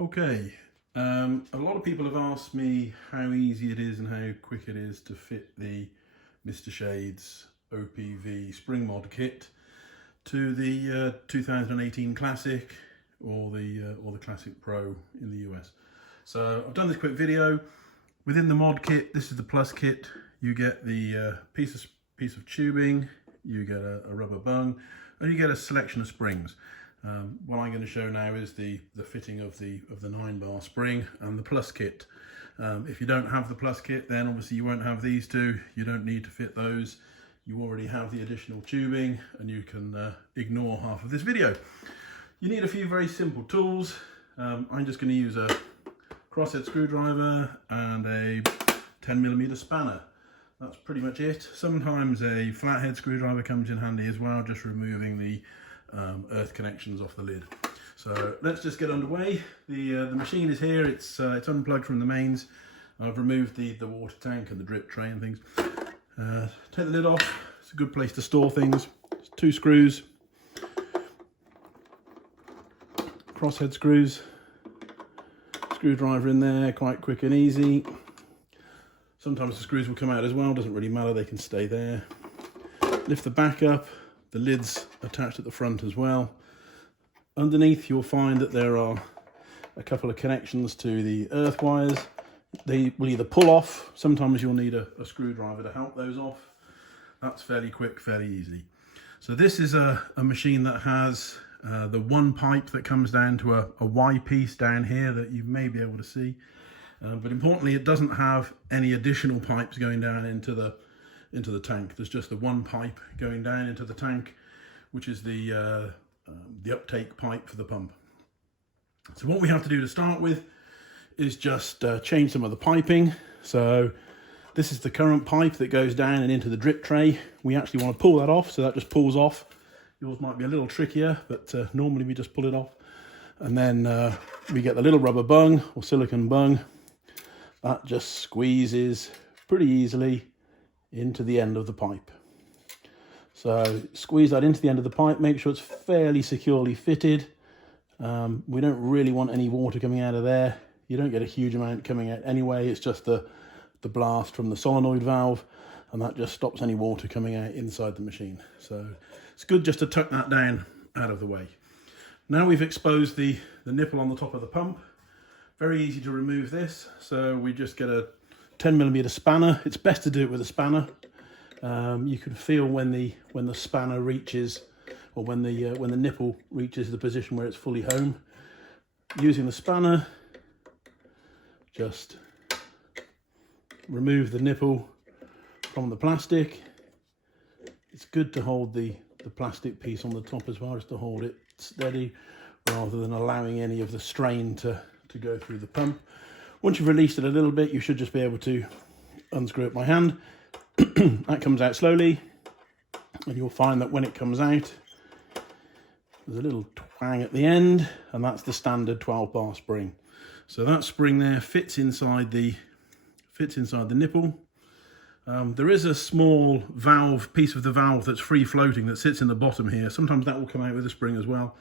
Okay, a lot of people have asked me how easy it is and how quick it is to fit the MrShades OPV spring mod kit to the 2018 Classic or the Classic Pro in the US. So I've done this quick video. Within the mod kit, this is the plus kit. You get the piece of tubing, you get a rubber bung, and you get a selection of springs. What I'm going to show now is the fitting of the 9-bar spring and the plus kit. If you don't have the plus kit, then obviously you won't have these two. You don't need to fit those. You already have the additional tubing, and you can ignore half of this video. You need a few very simple tools. I'm just going to use a crosshead screwdriver and a 10mm spanner. That's pretty much it. Sometimes a flathead screwdriver comes in handy as well, just removing the earth connections off the lid. So let's just get underway. The machine is here. It's unplugged from the mains. I've removed the water tank and the drip tray and things. Take the lid off. It's a good place to store things. It's 2 screws, crosshead screws, screwdriver in there, quite quick and easy. Sometimes the screws will come out as well, doesn't really matter, they can stay there. Lift the back up, the lid's attached at the front as well. Underneath you'll find that there are a couple of connections to the earth wires. They will either pull off, sometimes you'll need a screwdriver to help those off. That's fairly quick, fairly easy. So this is a machine that has the one pipe that comes down to a Y piece down here that you may be able to see. But importantly, it doesn't have any additional pipes going down into the tank. There's just the one pipe going down into the tank, which is the uptake pipe for the pump. So what we have to do to start with is just change some of the piping. So this is the current pipe that goes down and into the drip tray. We actually want to pull that off, so that just pulls off. Yours might be a little trickier, but normally we just pull it off. And then we get the little rubber bung or silicone bung. That just squeezes pretty easily into the end of the pipe. So squeeze that into the end of the pipe, make sure it's fairly securely fitted. We don't really want any water coming out of there. You don't get a huge amount coming out anyway, it's just the blast from the solenoid valve, and that just stops any water coming out inside the machine. So it's good just to tuck that down out of the way. Now we've exposed the nipple on the top of the pump. Very easy to remove this, so we just get a 10mm spanner. It's best to do it with a spanner. You can feel when the spanner reaches, or when the nipple reaches the position where it's fully home. Using the spanner, just remove the nipple from the plastic. It's good to hold the plastic piece on the top as well, just to hold it steady, rather than allowing any of the strain to go through the pump. Once you've released it a little bit, you should just be able to unscrew it by hand. That comes out slowly, and you'll find that when it comes out, there's a little twang at the end, and that's the standard 12-bar spring. So that spring there fits inside the nipple. There is a small valve, piece of the valve that's free floating that sits in the bottom here. Sometimes that will come out with the spring as well.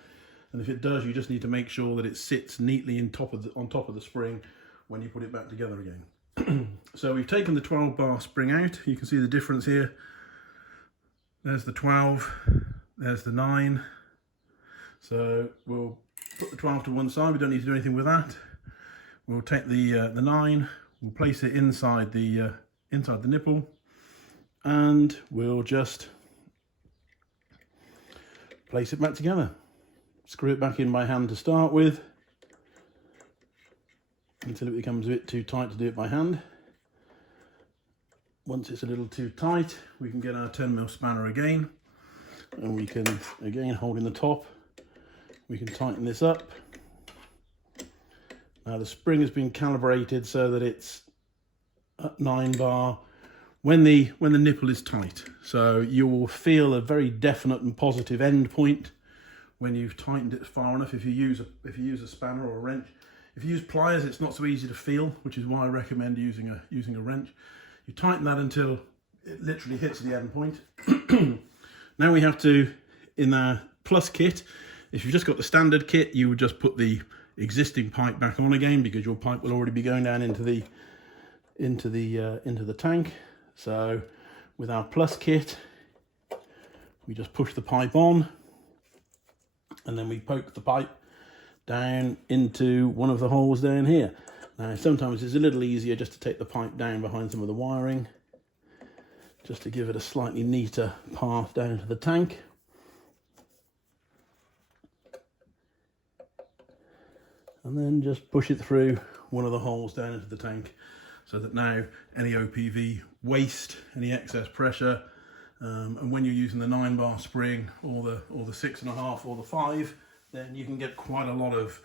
And if it does, you just need to make sure that it sits neatly on top of the spring when you put it back together again. So we've taken the 12-bar spring out. You can see the difference here. There's the 12, there's the 9. So we'll put the 12 to one side. We don't need to do anything with that. We'll take the 9, we'll place it inside the nipple, and we'll just place it back together. Screw it back in by hand to start with, until it becomes a bit too tight to do it by hand. Once it's a little too tight, we can get our 10mm spanner again, and we can, again holding the top, we can tighten this up. Now the spring has been calibrated so that it's at 9-bar when the nipple is tight. So you will feel a very definite and positive end point when you've tightened it far enough. If you use a spanner or a wrench. If you use pliers, it's not so easy to feel, which is why I recommend using a wrench. You tighten that until it literally hits the end point. Now we have to, in our plus kit, if you've just got the standard kit, you would just put the existing pipe back on again, because your pipe will already be going down into the tank. So with our plus kit, we just push the pipe on, and then we poke the pipe down into one of the holes down here. Now sometimes it's a little easier just to take the pipe down behind some of the wiring, just to give it a slightly neater path down to the tank. And then just push it through one of the holes down into the tank, so that now any OPV waste, any excess pressure, and when you're using the 9-bar spring or the 6.5 or the 5, then you can get quite a lot of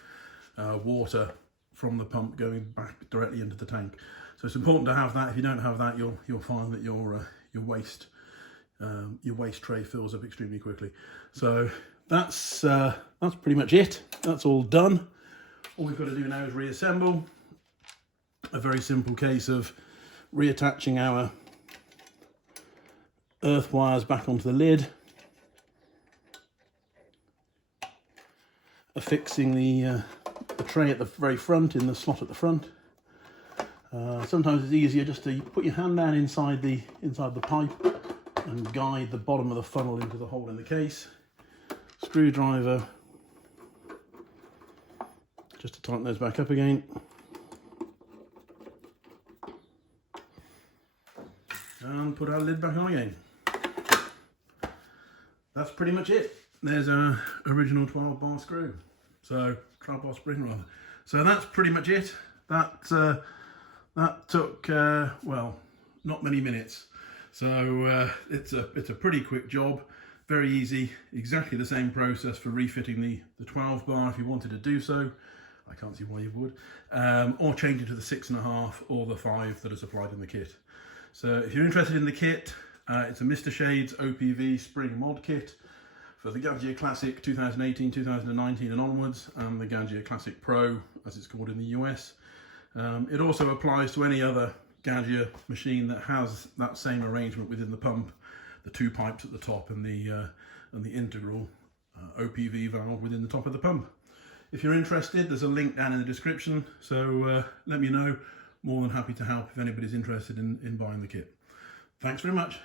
water from the pump going back directly into the tank. So it's important to have that. If you don't have that, you'll find that your waste tray fills up extremely quickly. So that's pretty much it. That's all done. All we've got to do now is reassemble. A very simple case of reattaching our earth wires back onto the lid, affixing the tray at the very front in the slot at the front. Sometimes it's easier just to put your hand down inside the pipe and guide the bottom of the funnel into the hole in the case. Screwdriver, just to tighten those back up again. And put our lid back on again. That's pretty much it. There's our original 12-bar screw. So 12-bar spring rather. So that's pretty much it. That took well, not many minutes. So it's a pretty quick job, very easy. Exactly the same process for refitting the 12-bar if you wanted to do so. I can't see why you would. Or change it to the 6.5 or the 5 that are supplied in the kit. So if you're interested in the kit, it's a MrShades OPV spring mod kit for the Gaggia Classic 2018, 2019 and onwards, and the Gaggia Classic Pro, as it's called in the US. It also applies to any other Gaggia machine that has that same arrangement within the pump, the 2 pipes at the top and the integral OPV valve within the top of the pump. If you're interested, there's a link down in the description, so let me know. More than happy to help if anybody's interested in buying the kit. Thanks very much.